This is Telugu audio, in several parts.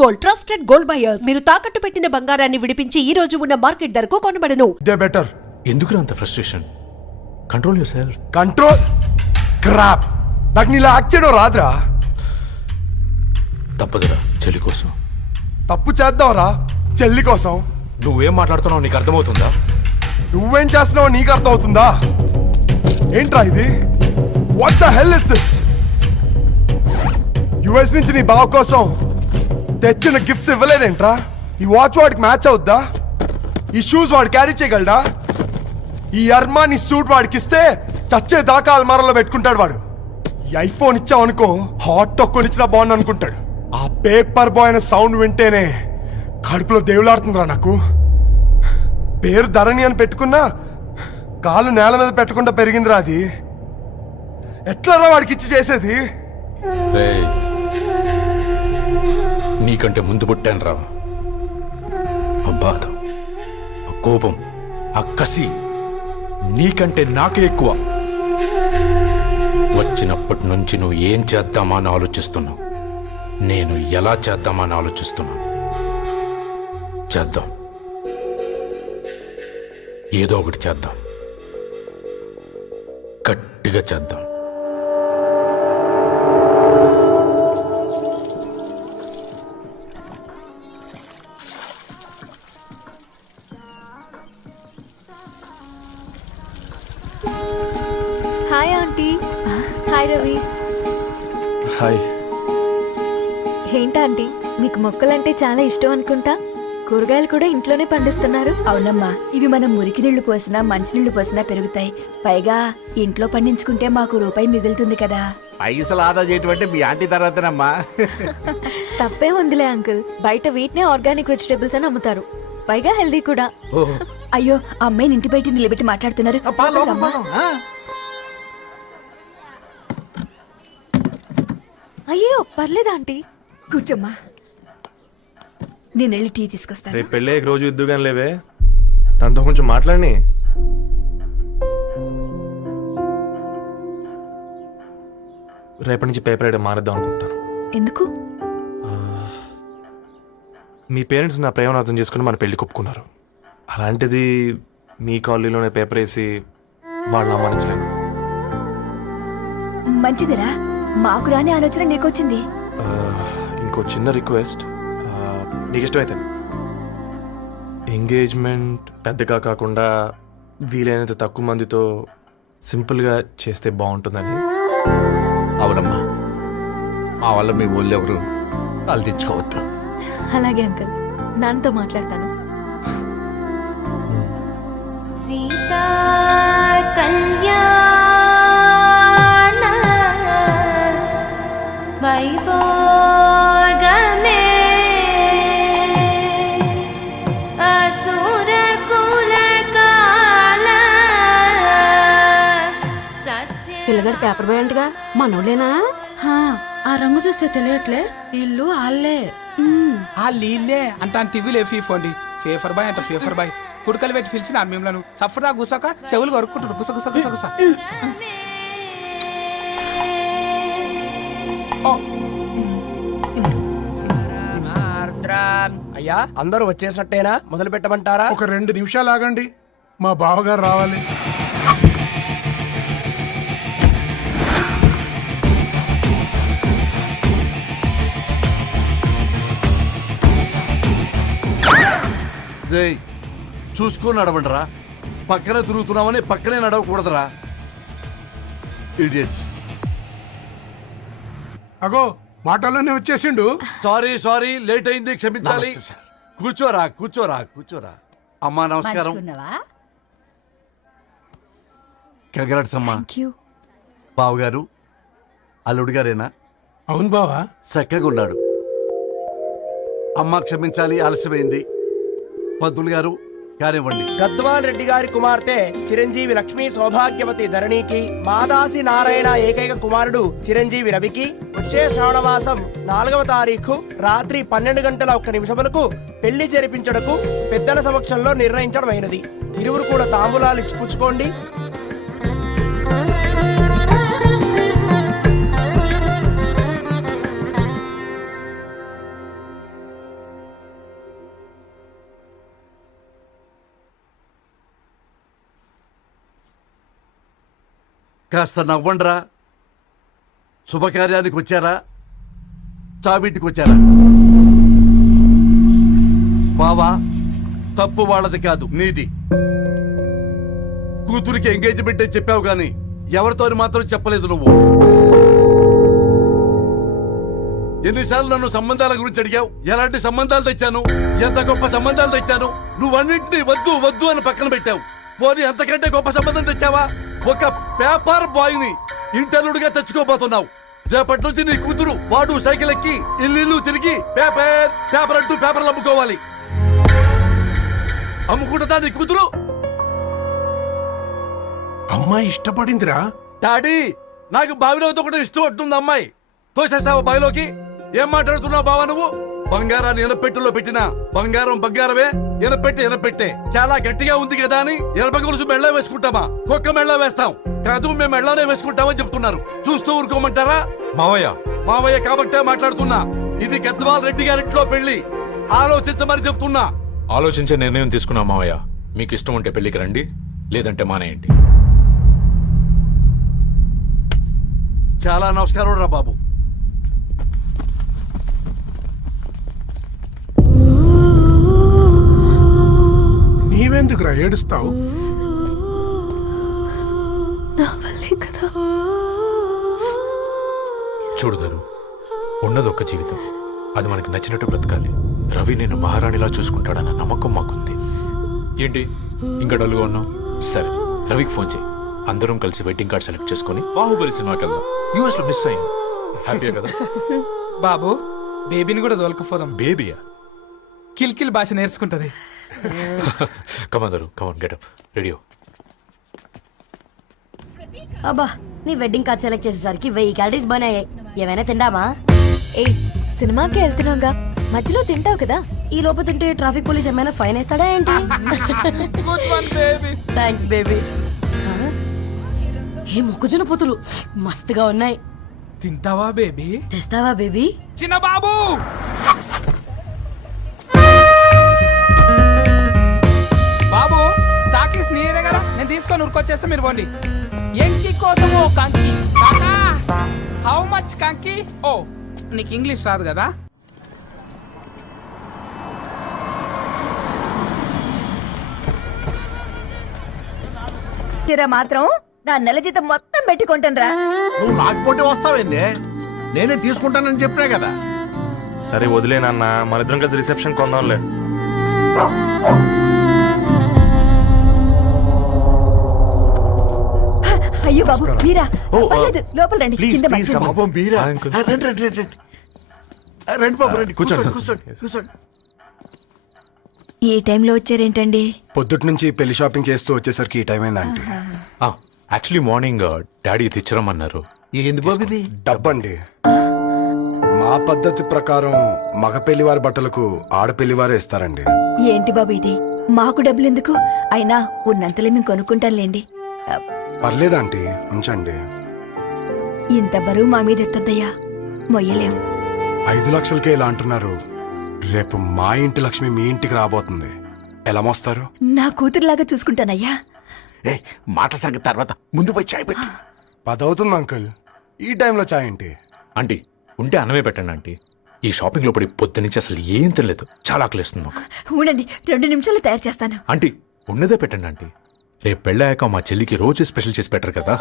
Gold, trusted gold buyers. మీరు తాకట్టు పెట్టిన బంగారాన్ని విడిపించి ఈ రోజు ఉన్న మార్కెట్ ధరకు కొనబడను. They better. ఎందుకు అంత frustration? Control your self. Control crap. నాకు నీలా యాక్ట్ చేయడం రాదురా. తప్పదురా చెల్లి కోసం. తప్పు చేద్దాంరా చెల్లి కోసం. నువ్వేం మాట్లాడుతున్నావు నీకు అర్థమవుతుందా? నువ్వేం చేస్తున్నావో నీకు అర్థం అవుతుందా? ఏంట్రా ఇది? What the hell is this? US నుంచి నీ బావ కోసం తెచ్చిన గిఫ్ట్స్ ఇవ్వలేదేంట్రా? ఈ వాచ్ వాడికి మ్యాచ్ అవుద్దా? ఈ షూస్ వాడు క్యారీ చేయగలడా? ఈ అర్మాని సూట్ వాడికి ఇస్తే చచ్చే దాకా అల్మారాలో పెట్టుకుంటాడు వాడు. ఈ ఐఫోన్ ఇచ్చావనుకో హాట్ టాక్ కొనిచ్చినా బాగుంది అనుకుంటాడు. ఆ పేపర్ బాయ్ అనే సౌండ్ వింటేనే కడుపులో దేవులాడుతుందిరా నాకు. పేరు ధరణి అని పెట్టుకున్నా కాలు నేల మీద పెట్టకుండా పెరిగిందిరా అది. ఎట్లారా వాడికి ఇచ్చి చేసేది? నీకంటే ముందు పుట్టాను రా. ఆ బాధ, ఆ కోపం, ఆ కసి నీకంటే నాకే ఎక్కువ. వచ్చినప్పటి నుంచి నువ్వు ఏం చేద్దామా అని ఆలోచిస్తున్నావు. నేను ఎలా చేద్దామా అని ఆలోచిస్తున్నాను. చేద్దాం, ఏదో ఒకటి చేద్దాం, గట్టిగా చేద్దాం. Hi aunty. Hi Ravi. Hi. ఏంటా ఆంటీ, మీకు మొక్కలంటే చాలా ఇష్టం అనుకుంటా. కూరగాయలు కూడా ఇంట్లోనే పండిస్తున్నారు. అవునమ్మా, ఇవి మనం మురికి నీళ్లు పోసినా మంచినీళ్లు పోసినా పెరుగుతాయి. పైగా ఇంట్లో పండించుకుంటే మాకు రూపాయి మిగులుతుంది కదా. పైసలు ఆదా చేయటం అంటే మీ ఆంటీ తర్వాతనమ్మా. తప్పే ఉందిలే అంకుల్, బయట వీటినే ఆర్గానిక్ వెజిటేబుల్స్ అని అమ్ముతారు, పైగా హెల్దీ కూడా. అయ్యో, అమ్మాయిని ఇంటి బయట నిలబెట్టి మాట్లాడుతున్నారు. అమ్మా. అయ్యో పర్లేదు ఆంటీ, కూర్చోమ్మా, నేను వెళ్ళి టీ తీసుకొస్తాను. రేపు పెళ్ళే రోజు ఇద్దుగాని లేవే, తనతో కొంచెం మాట్లాడి. రేపటి నుంచి పేపర్ రైడ్ మారేద్దాం అనుకుంటాను. ఎందుకు? మీ పేరెంట్స్ నా ప్రేమను అర్థం చేసుకుని మన పెళ్లి ఒప్పుకున్నారు. అలాంటిది మీ కాలనీలోనే పేపర్ వేసి వాళ్ళు అమ్మానించలేను. మంచిదిరా, మాకు రాని ఆలోచన నీకొచ్చింది. ఇంకో చిన్న రిక్వెస్ట్, నీకు ఇష్టమైతే ఎంగేజ్మెంట్ పెద్దగా కాకుండా వీలైనంత తక్కువ మందితో సింపుల్గా చేస్తే బాగుంటుందని. అవునమ్మా, మా వల్ల మీ ఊళ్ళో ఎవరు వాళ్ళు తెచ్చుకోవద్దు. అలాగే అంకుల్, నాన్నతో మాట్లాడతాను. సీతా కళ్యాణ వైభోగమే అసుర కుల కాల. పిల్లగాడు పేపర్ బాయ్ అంటగా మనోళ్ళేనా? ఆ రంగు చూస్తే తెలియట్లే, ఇల్లు ఆళ్ళే. నీళ్ళే అంత టీవీలో ఫీఫోండి. ఫేఫర్ బాయ్ అంట, ఫేఫర్ బాయ్. కుడుకలు పెట్టి పిలిచిన మిమ్మల్ని సఫర్దా గుసక చెవులు కొరుక్కుంటారు. గుస గుస గుస గుస. అయ్యా, అందరూ వచ్చేసినట్టేనా? మొదలు పెట్టమంటారా? ఒక 2 నిమిషాలు ఆగండి, మా బావగారు రావాలి. చూసుకొని నడవండిరా. పక్కన తిరుగుతున్నామని పక్కనే నడవకూడదురా. ఇడియట్స్. అగో, మాటల్లోనే వచ్చేసిండు. సారీ లేట్ అయింది, క్షమించాలి. కూర్చోరా కూర్చోరా కూర్చోరా. అమ్మా నమస్కారం. కంగ్రాట్స్ అమ్మా. బావగారు అల్లుడు గారేనా? అవును బావా, చక్కగా ఉన్నాడు. అమ్మ క్షమించాలి, ఆలస్యమైంది. పంతులు గారు కానివ్వండి. గద్వాన్ రెడ్డి గారి కుమార్తె చిరంజీవి లక్ష్మీ సౌభాగ్యవతి ధరణికి, మాదాసి నారాయణ ఏకైక కుమారుడు చిరంజీవి రవికి వచ్చే శ్రావణమాసం 4వ తారీఖు రాత్రి 12:01 పెళ్లి జరిపించడకు పెద్దల సమక్షంలో నిర్ణయించడమైనది. ఇరువురు కూడా తాంబూలాలు ఇచ్చి పుచ్చుకోండి. కాస్త నవ్వండ్రా. శుభకార్యానికి వచ్చారా, చావింటికి వచ్చారా? బావా, తప్పు వాళ్ళది కాదు, నీది. కూతురికి ఎంగేజ్మెంట్ అని చెప్పావు గాని ఎవరితో మాత్రం చెప్పలేదు నువ్వు. ఎన్నిసార్లు నన్ను సంబంధాల గురించి అడిగావు? ఎలాంటి సంబంధాలు తెచ్చాను, ఎంత గొప్ప సంబంధాలు తెచ్చాను. నువ్వన్నింటినీ వద్దు వద్దు అని పక్కన పెట్టావు. పోనీ అంతకంటే గొప్ప సంబంధం తెచ్చావా? ఒక పేపర్ బాయ్ ని ఇంటర్లుడిగా తెచ్చుకోబోతున్నావు. రేపటి నుంచి నీ కూతురు వాడు సైకిల్ ఎక్కి ఇల్లు తిరిగి పేపర్ పేపర్ అంటూ పేపర్లు అమ్ముకోవాలి. అమ్ముకుంటుందా నీ కూతురు? అమ్మాయి ఇష్టపడిందిరా. డాడీ, నాకు బావిలోతో కూడా ఇష్టం అంటుంది అమ్మాయి. తోసేస్తావా బావిలోకి? ఏం మాట్లాడుతున్నావు బావా నువ్వు? బంగారాన్ని ఎనపెట్టులో పెట్టినా బంగారం బంగారమే, ఎనపెట్టే చాలా గట్టిగా ఉంది కదా అని ఎనప గొలుసు మెళ్ళ వేసుకుంటామా? కుక్క మెళ్ళ వేస్తాం కాదు, మేము మెళ్ళనే వేసుకుంటామని చెప్తున్నారు. చూస్తూ ఊరుకోమంటారా? మావయ్య కాబట్టే మాట్లాడుతున్నా. ఇది గద్వాల్ రెడ్డి గారింట్లో పెళ్లి. ఆలోచించమని చెప్తున్నా. ఆలోచించే నిర్ణయం తీసుకున్నా మావయ్య. మీకు ఇష్టం ఉంటే పెళ్లికి రండి, లేదంటే మానేయండి. చాలా నమస్కారం రా బాబు. నీవెందుకురా ఏడుస్తావు? చూడదారు, ఉన్నది ఒక్క జీవితం, అది మనకి నచ్చినట్టు బ్రతకాలి. రవి నేను మహారాణిలా చూసుకుంటాడన్న నమ్మకం మాకుంది. ఏంటి ఇంకా డల్గా ఉన్నావు? సరే, రవికి ఫోన్ చేయి. అందరం కలిసి వెడ్డింగ్ కార్డ్ సెలెక్ట్ చేసుకుని బాహుబలి సినిమాకి వెళ్దాం. యూఎస్ లో మిస్ అయ్యాం. హ్యాపీయా కదా? బాబు, బేబీని కూడా దొలకపోదాం. బేబీయా? కిల్కిల్ భాష నేర్చుకుంటది. కమాందరు, కమాన్, గెటప్, రెడీ. అబ్బా, నీ వెడ్డింగ్ కార్డ్ సెలెక్ట్ చేసేసరికి 1000 క్యాలరీస్ బర్న్ అయ్యాయి. ఏమైనా తిండామా? ఏ సినిమాకి వెళ్తున్నాగా, మధ్యలో తింటావు కదా. ఈ లోపు తింటే ట్రాఫిక్ పోలీస్ ఏమైనా ఫైన్ వేస్తాడా ఏంటి? Thanks baby. ఏ మొక్కజొన్న పొతులు మస్తుగా ఉన్నాయి. తింటావా బేబీ? తెస్తావా బేబీ? చిన్న బాబు, బాబు టాకీస్ నీరే కదా, నేను తీసుకొని ఉరుకొచ్చేస్తే మీరు పోండి. ఎంకి కోసం ఓ కంకి. హౌ మచ్ కంకి? ఓ, నీకు ఇంగ్లీష్ రాదు కదా? తీరా మాత్రం నా నెల జీతం మొత్తం పెట్టుకుంటాను రా. నువ్వు నాకు పోటీ వస్తావేంది? నేనే తీసుకుంటానని చెప్పినా కదా. సరే వదిలేనన్న, మన ఇద్దరం కలిసి రిసెప్షన్ కొందాంలే. అయ్యో బాబు మీరా? ఓ, పర్లేదు, లోపల రండి. ప్లీజ్, కింద ప్లీజ్, మంచం come on. ఉంది. పాపం బీరా. Hi, uncle. రండి రండి రండి రండి. రండి బాబు రండి. కూర్చోండి. కూర్చోండి. ఈ టైంలో వచ్చారేంటండి? పొద్దుటి నుంచి పెళ్లి షాపింగ్ చేస్తూ వచ్చేసరికి ఈ టైం అయిందంటే. యాక్చువల్లీ మార్నింగ్ డాడీ తెచ్చరమన్నారు. ఏంది బాబు ఇది? డబ్బండి. మా పద్ధతి ప్రకారం మగ పెళ్లివారి బట్టలకు ఆడపెళ్లివారే ఇస్తారండి. ఏంటి బాబు ఇది? మాకు డబ్బులు ఎందుకు? అయినా ఉన్నంతలే మేము కొనుక్కుంటాంలేండి. పర్లేదంటీ, ఉంచండి. ఇంత బరువు మా మీద ఎత్తొద్దయ్యా, మొయ్యలేం. 5 లక్షలకే ఇలా అంటున్నారు. రేపు మా ఇంటి లక్ష్మి మీ ఇంటికి రాబోతుంది. ఎలా మోస్తారు? నా కూతురులాగా చూసుకుంటానయ్యా. మాట సంగతి తర్వాత, ముందు పోయి చాయ్ పెట్టి. 10 అవుతుంది అంకుల్. ఈ టైంలో చాయ్ ఏంటి? ఆంటీ, ఉంటే అన్నమే పెట్టండి ఆంటీ. ఈ షాపింగ్ లో పడి పొద్దు నుంచి అసలు ఏం తినలేదు. చాలా ఆకలిస్తుంది మాకు. ఉండండి, 2 నిమిషాలు తయారు చేస్తాను. ఆంటీ, ఉన్నదే పెట్టండి ఆంటీ. రేపు పెళ్ళాక మా చెల్లికి రోజు స్పెషల్ చేసి పెట్టరు కదా.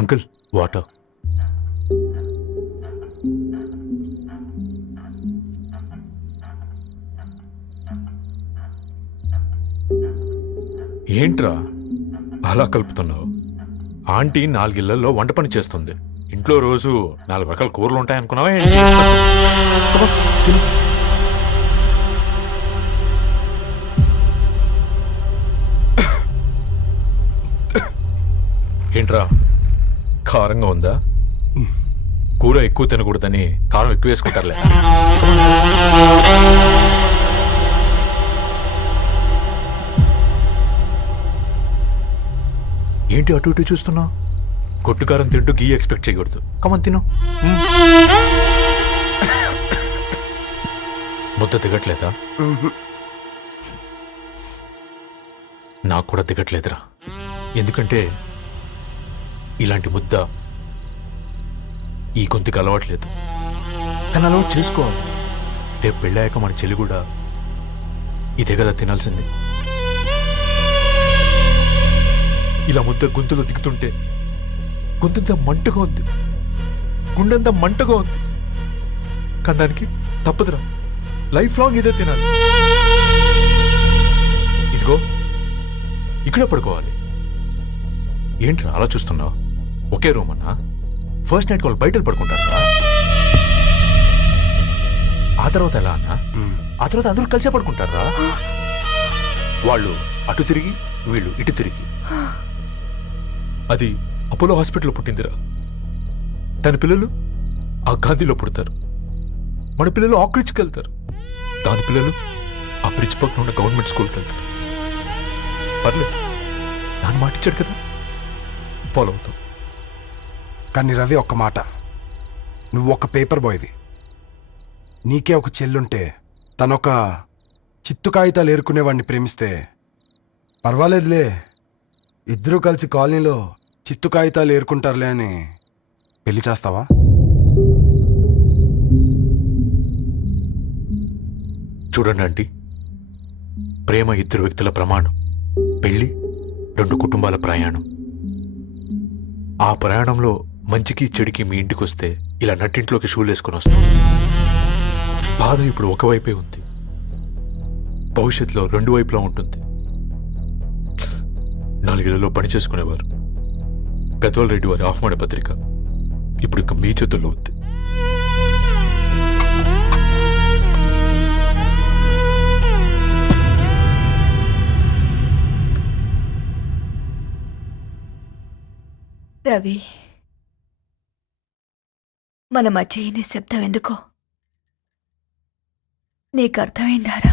Uncle, water. ఏంట్రా అలా కలుపుతున్నావు? ఆంటీ 4 ఇళ్లలో వంట పని చేస్తుంది. ఇంట్లో రోజు 4 రకాల కూరలు ఉంటాయనుకున్నావా ఏంటి? తిను. ఏంట్రా, కారంగా ఉందా? కూర ఎక్కువ తినకూడదని కారం ఎక్కువ వేసుకుంటారులే. ఏంటి అటు ఇటు చూస్తున్నావు? కొట్టుకారం తింటూ గీ ఎక్స్పెక్ట్ చేయకూడదు. కమన్ తిను. ముద్ద దిగట్లేదా? నాకు కూడా దిగట్లేదురా. ఎందుకంటే ఇలాంటి ముద్ద ఈ గొంతుకి అలవాట్లేదు. కానీ అలవాటు చేసుకోవాలి. రేపు పెళ్ళాక మన చెల్లి కూడా ఇదే కదా తినాల్సింది. ఇలా ముద్ద గొంతులో దిగుతుంటే గొంతంతా మంటగా ఉంది, గుండెంతా మంటగా ఉంది. కానీ దానికి తప్పదురా, లైఫ్ లాంగ్ ఇదే తినాలి. ఇదిగో ఇక్కడే పడుకోవాలి. ఏంట్రా అలా చూస్తున్నావు? ఒకే రూమ్ అన్నా? ఫస్ట్ నైట్ వాళ్ళు బయట పడుకుంటారా? ఆ తర్వాత ఎలా అన్నా? ఆ తర్వాత అందరూ కలిసే పడుకుంటారా? వాళ్ళు అటు తిరిగి, వీళ్ళు ఇటు తిరిగి. అది అపోలో హాస్పిటల్లో పుట్టిందిరా. దాని పిల్లలు ఆ గాంధీలో పుడతారు. మన పిల్లలు ఆక్రిడ్జ్కి వెళ్తారు. దాని పిల్లలు ఆ బ్రిడ్జ్ పక్కన ఉన్న గవర్నమెంట్ స్కూల్కి వెళ్తారు. పర్లేదు, నాన్న మాట ఇచ్చాడు కదా, ఫాలో అవుతాం. కానీ రవి, ఒక్క మాట, నువ్వు ఒక పేపర్ బాయ్వి. నీకే ఒక చెల్లుంటే తనొక చిత్తు కాగితాలు ఏరుకునేవాడిని ప్రేమిస్తే పర్వాలేదులే, ఇద్దరూ కలిసి కాలనీలో చిత్తు కాగితాలు ఏరుకుంటారులే అని పెళ్లి చేస్తావా? చూడండి ఆంటీ, ప్రేమ ఇద్దరు వ్యక్తుల ప్రమాణం, పెళ్లి రెండు కుటుంబాల ప్రయాణం. ఆ ప్రయాణంలో మంచికి చెడుకి మీ ఇంటికి వస్తే ఇలా నట్టింట్లోకి షూలు వేసుకొని వస్తాం. బాధ ఇప్పుడు ఒకవైపే ఉంది, భవిష్యత్తులో రెండు వైపులా ఉంటుంది. 4 ఇళ్లలో పని చేసుకునేవారు గద్వాల్ రెడ్డి వారి ఆహ్వాన పత్రిక ఇప్పుడు ఇక మీ చేతుల్లో ఉంది. రవి, మన మధ్య ఈ నిశ్శబ్దం ఎందుకో నీకు అర్థమైందారా?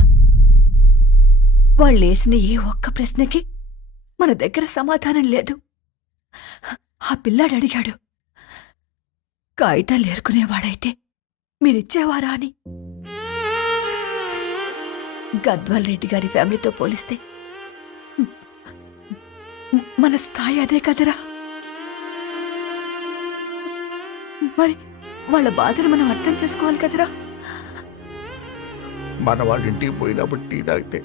వాళ్ళేసిన ఏ ఒక్క ప్రశ్నకి మన దగ్గర సమాధానం లేదు. ఆ పిల్లాడు అడిగాడు, కాగితాలు ఏరుకునేవాడైతే మీరిచ్చేవారా అని. గద్వాల్ రెడ్డి గారి ఫ్యామిలీతో పోలిస్తే మన స్థాయి అదే కదరా. మరి వాళ్ళ బాధలు మనం అర్థం చేసుకోవాలి కదరా. మన వాళ్ళ ఇంటికి పోయినప్పుడు టీ తాగితే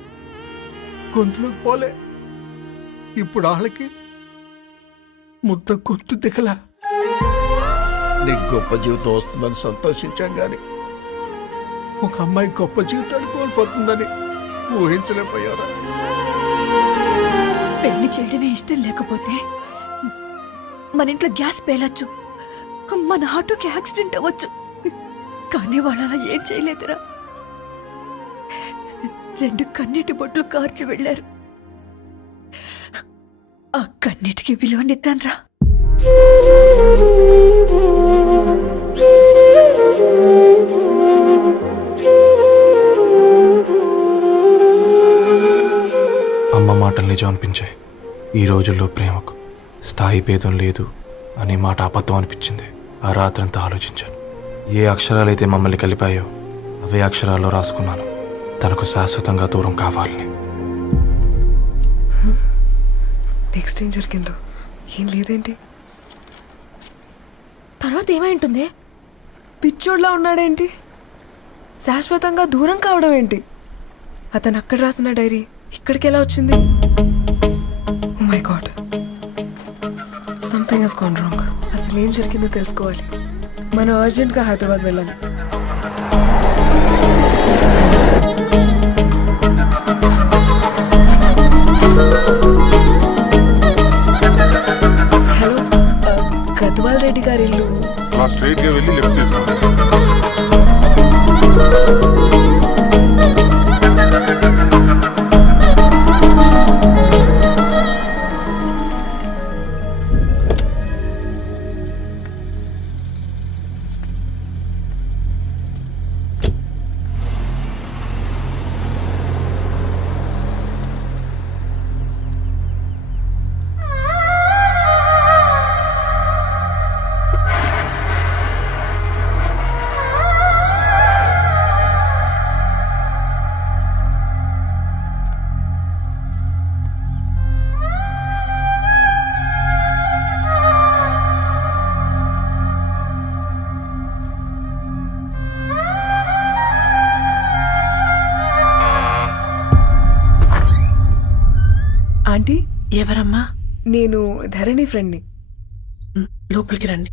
గొంతులోకి పోలే, ఇప్పుడు వాళ్ళకి ముద్ద గొంతు దిగలా. నీకు గొప్ప జీవితం వస్తుందని సంతోషించాం గాని ఒక అమ్మాయి గొప్ప జీవితాన్ని కోల్పోతుందని ఊహించలేకపోయారా? పెళ్లి చేయడమే ఇష్టం లేకపోతే మన ఇంట్లో గ్యాస్ పేలొచ్చు, మన ఆటోకి యాక్సిడెంట్ అవ్వచ్చు. కానీ వాళ్ళు అలా ఏం చేయలేదురా. 2 కన్నీటి బొట్లు కార్చి వెళ్ళారు. ఆ కన్నీటికి విలువనిద్దాన్రా. అమ్మ మాటలు నిజం అనిపించాయి. ఈ రోజుల్లో ప్రేమకు స్థాయి భేదం లేదు అనే మాట అబద్ధం అనిపించింది. ఆ రాత్రంతా ఆలోచించాను. ఏ అక్షరాలైతే మమ్మల్ని కలిపాయో అవే అక్షరాల్లో రాసుకున్నాను, తనకు శాశ్వతంగా దూరం కావాలని. నెక్స్ట్ ఏం జరిగిందో ఏం లేదేంటి? తర్వాత ఏమై ఉంటుంది? పిచ్చోడ్లా ఉన్నాడేంటి? శాశ్వతంగా దూరం కావడం ఏంటి? అతను అక్కడ రాసిన డైరీ ఇక్కడికి ఎలా వచ్చింది? Oh my god, something has gone wrong. అసలు ఏం జరిగిందో తెలుసుకోవాలి. మనం అర్జెంట్గా హైదరాబాద్ వెళ్ళాలి. హలో, గద్వాల్ రెడ్డి గారి ఇల్లు. స్ట్రైట్గా వెళ్ళి లెఫ్ట్ తీసుకోండి. నేను ధరణి ఫ్రెండ్ని. లోపలికి రండి.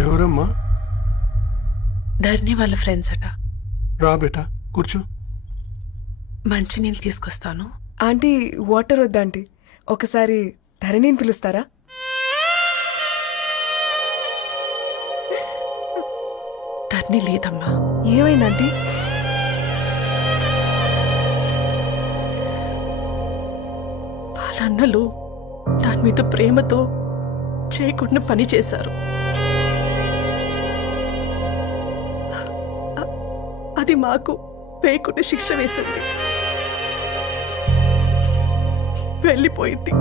ఎవరమ్మా? ధరణి వాళ్ళ ఫ్రెండ్స్ అట. రా బేటా, కూర్చో. మంచినీళ్ళు తీసుకొస్తాను. ఆంటీ వాటర్ వద్దాంటీ, ఒకసారి ధరణిని పిలుస్తారా? ధరణి లేదమ్మా. ఏమైందంటీ? వాళ్ళ అన్నలు దాని మీద ప్రేమతో చేయకుండా పని చేశారు. అది మాకు పేయకుండా శిక్ష వేసింది. వెళ్ళిపోయింది,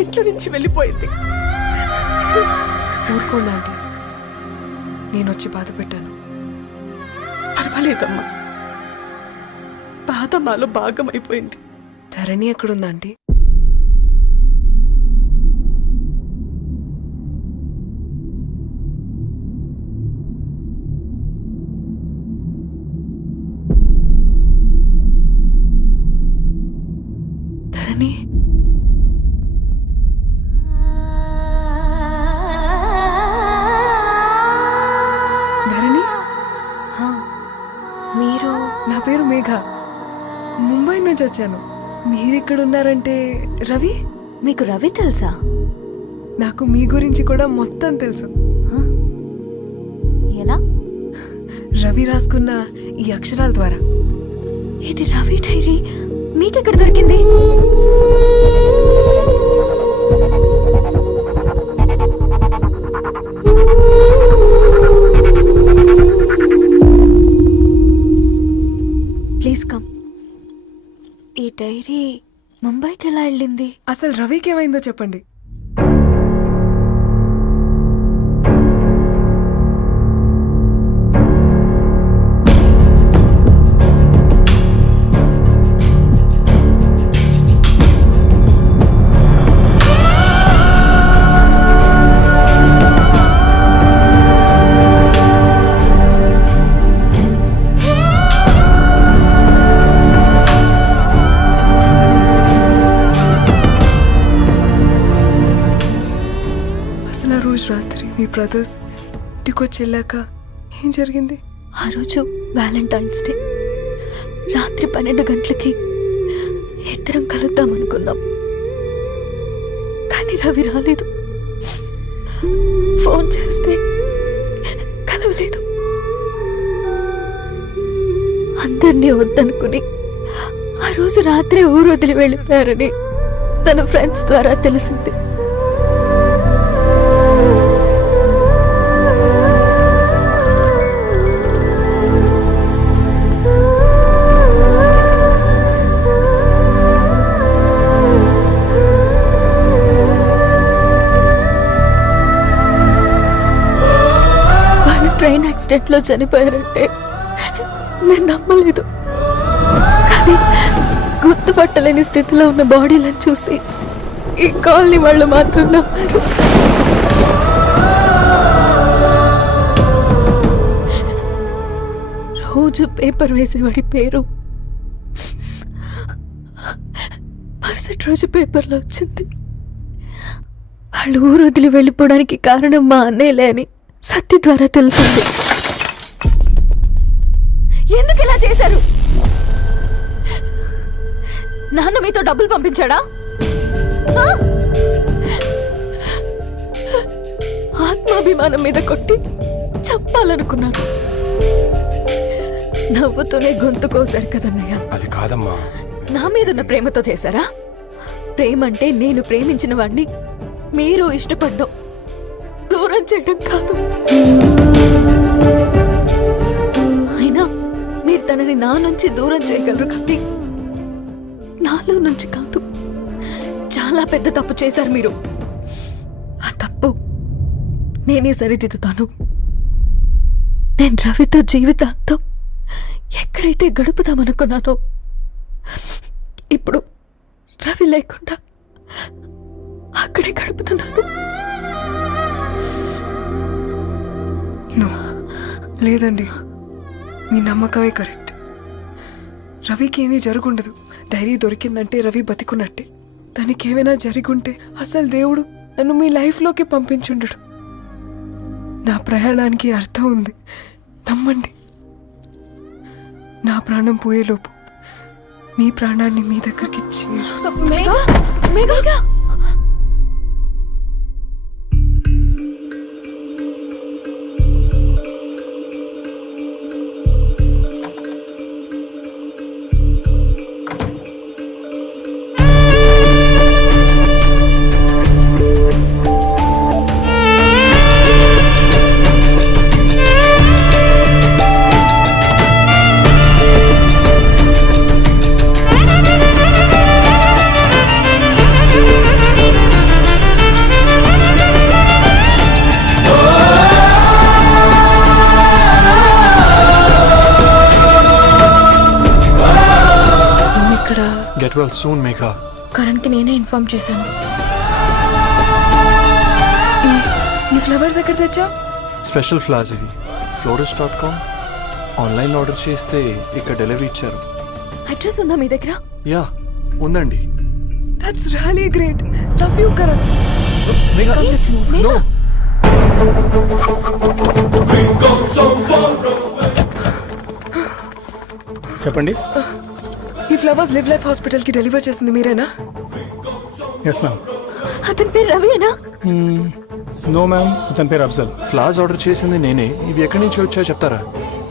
ఇంట్లో నుంచి వెళ్ళిపోయింది. ఊరుకోండి ఆంటీ, నేను వచ్చి బాధ పెట్టాను. పర్వాలేదమ్మా, బాధ మాలో భాగం అయిపోయింది. ధరణి ఎక్కడుందా ఆంటీ? ధరణి, ధరణి, మీరు? నా పేరు మేఘ, ముంబై నుంచి వచ్చాను. మీరెక్కడున్నారంటే? రవి? మీకు రవి తెలుసా? నాకు మీ గురించి కూడా మొత్తం తెలుసు. ఎలా? రవి రాసుకున్న ఈ అక్షరాల ద్వారా. ఇది రవి డైరీ మీకెక్కడ దొరికింది? Please come. ఈ డైరీ ముంబైకి ఎలా వెళ్ళింది? అసలు రవికి ఏమైందో చెప్పండి. అసలు ఆ రోజు రాత్రి మీ బ్రదర్స్ ఇంటికొచ్చి వెళ్ళాక ఏం జరిగింది? ఆ రోజు వ్యాలంటైన్స్ డే రాత్రి 12 గంటలకి ఇద్దరం కలుద్దాం అనుకున్నాం. కానీ రవి రాలేదు. ఫోన్ చేస్తే కలవలేదు. అందరినీ వద్దనుకుని ఆ రోజు రాత్రి ఊరు వదిలి వెళ్ళిపోయారని తన ఫ్రెండ్స్ ద్వారా తెలిసింది. ట్రైన్ యాక్సిడెంట్ లో చనిపోయారంటే నేను నమ్మలేదు. కానీ గుర్తుపట్టలేని స్థితిలో ఉన్న బాడీలను చూసి ఈ కాలనీ వాళ్ళు మాత్రం నమ్మారు. రోజు పేపర్ వేసేవాడి పేరు మరుసటి రోజు పేపర్లో వచ్చింది. వాళ్ళు ఊరు వదిలి వెళ్ళిపోవడానికి కారణం మా అన్నయ్యలే అని సత్య ద్వారా తెలిసింది. ఎందుకు ఇలా చేశారు? నాన్న మీతో డబ్బులు పంపించాడా? ఆత్మాభిమానం మీద కొట్టి చంపాలనుకున్నాను. నవ్వుతూనే గొంతు కోసాడు కదన్నయ్య. అది కాదమ్మా. నా మీదున్న ప్రేమతో చేశారా? ప్రేమంటే నేను ప్రేమించిన వాడిని మీరు ఇష్టపడ్డం, దూరం చేయడం కాదు. అయినా మీరు తనని నా నుంచి దూరం చేయగలరు కానీ నాలో నుంచి కాదు. చాలా పెద్ద తప్పు చేశారు మీరు. ఆ తప్పు నేనే సరిదిద్దుతాను. నేను రవితో రవి లేకుండా అక్కడే గడుపుతున్నాను. నో, లేదండి, మీ నమ్మకమే కరెక్ట్. రవికి ఏమీ జరుగుండదు. డైరీ దొరికిందంటే రవి బతికున్నట్టే. దానికి ఏమైనా జరిగుంటే అసలు దేవుడు నన్ను మీ లైఫ్లోకి పంపించుండడు. నా ప్రయాణానికి అర్థం ఉంది, నమ్మండి. నా ప్రాణం పోయేలోపు మీ ప్రాణాన్ని మీ దగ్గరికి గెట్ వెల్ సూన్ మేఘా. కరణ్కి నేనే ఇన్ఫార్మ్ చేశాను. ఈ ఫ్లవర్స్ ఎక్కడ తెచ్చా? స్పెషల్ ఫ్లవర్స్ ఇవి. florist.com ఆన్లైన్ ఆర్డర్ చేస్తే ఇక్కడ డెలివరీ ఇచ్చారు. అడ్రస్ ఉందా మీ దగ్గర? యా, ఉందండి. That's really great. Love you Karan. No. చెప్పండి. ఈ ఫ్లవర్స్ లివ్ లైఫ్ హాస్పిటల్ కి డెలివర్ చేసింది మీరేనా? Yes ma'am. అతని పేరు రవియేనా? నో మ్యామ్, అతని పేరు అఫ్జల్. ఫ్లవర్స్ ఆర్డర్ చేసింది నేనే. ఇవి ఎక్కడి నుంచి వచ్చాయో చెప్తారా?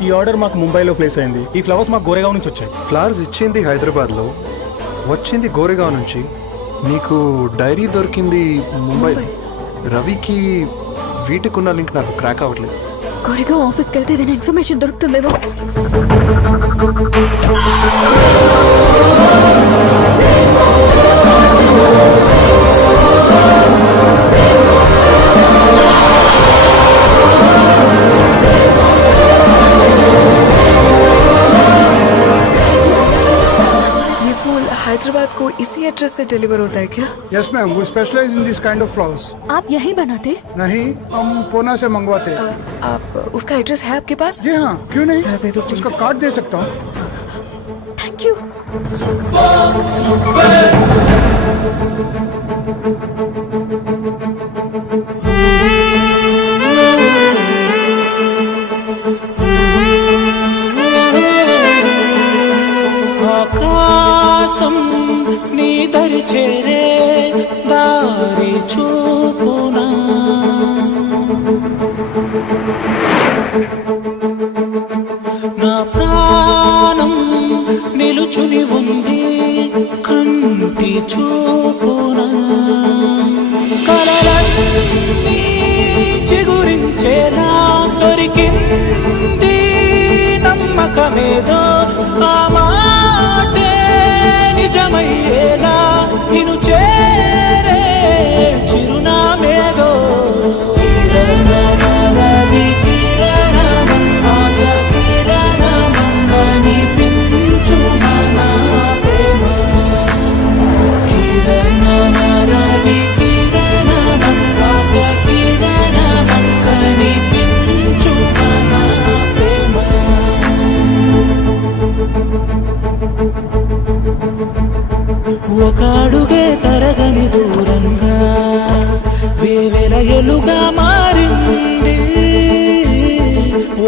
ఈ ఆర్డర్ మాకు ముంబైలో ప్లేస్ అయింది. ఈ ఫ్లవర్స్ మాకు గోరేగావ్ నుంచి వచ్చాయి. ఫ్లవర్స్ ఇచ్చింది హైదరాబాద్లో, వచ్చింది గోరేగావ్ నుంచి. మీకు డైరీ దొరికింది ముంబై. రవికి వీటికున్న లింక్ నాకు క్రాక్ అవ్వట్లేదు. కోరిగా ఆఫీస్కి వెళ్తే ఏదైనా ఇన్ఫర్మేషన్ దొరుకుతుందేమో. ये फूल हैदराबाद को इसी एड्रेस से डिलीवर होता है क्या? Yes ma'am, we specialise in this kind of flowers. आप यही बनाते? नहीं, हम पूना से मंगवाते हैं. आप उसका एड्रेस है आपके पास? जी हाँ, क्यों नहीं, जरा दे दो please. उसका कार्ड दे सकता हूँ. Thank you. ఆకాశం నీ దరి చేరే దారి చూపునా, నా ప్రాణం నిలుచుని ఉంది కంటి చూపునా, కలలన్నీ చిగురించేలా దొరికింది నమ్మకమేదో, ఆ మాటే నిజమయ్యేలా నిన్ను చేరే చిరునామేదో. రవి కిరణం, ఆశ కిరణం, కనిపించు మన ప్రేమ. కిరణం, రవి కిరణం, ఆశ కిరణం, కనిపించు మన ప్రేమ. ఒక అడుగే తరగని దూరంగా వేవేల ఎలుగా మారింది,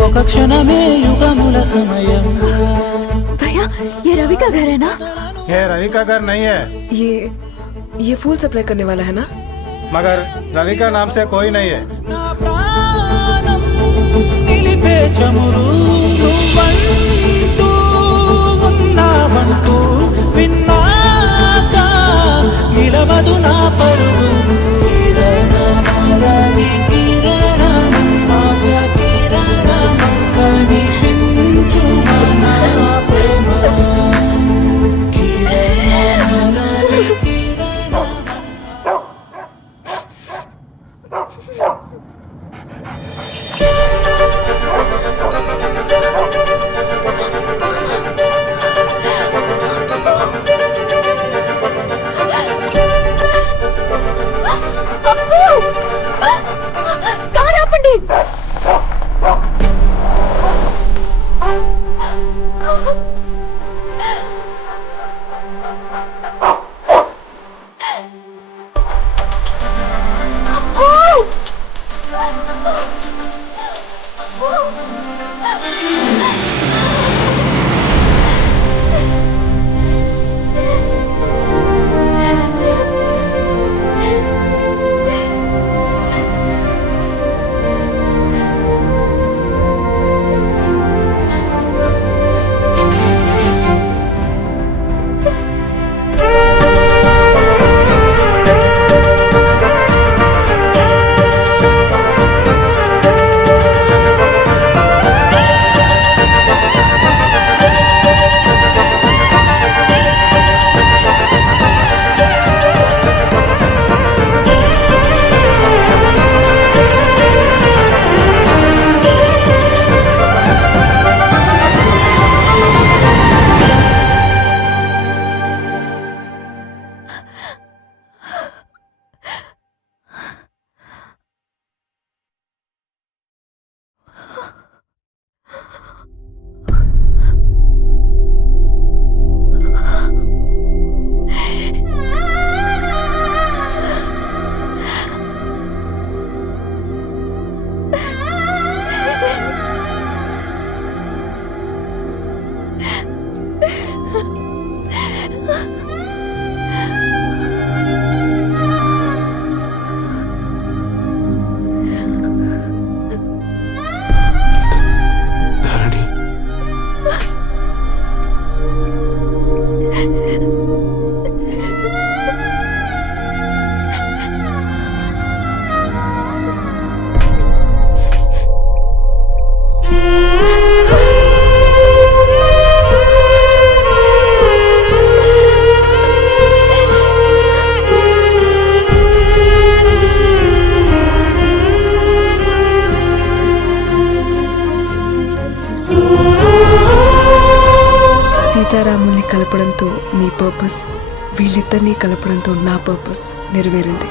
ఒక క్షణమే యుగముల సమయంగా. भैया, ये रवि का घर है ना? ये रवि का घर नहीं है, ये फूल सप्लाई करने वाला है ना? मगर रवि का नाम से कोई नहीं है. నా ప్రాణం నిలిపే చమురు నువ్వంటూ ఉన్నావంటూ విన్నాక నిలవదు నా పరువు. కిరణం, రవి కిరణం, ఆశ కిరణం, కనిపించు మన ప్రేమ. కిరణం, రవి కిరణం. ధరణి, సీతారాముల్ని కలపడంతో నీ పర్పస్, వీళ్ళిద్దరినీ కలపడంతో నా పర్పస్ నెరవేరింది.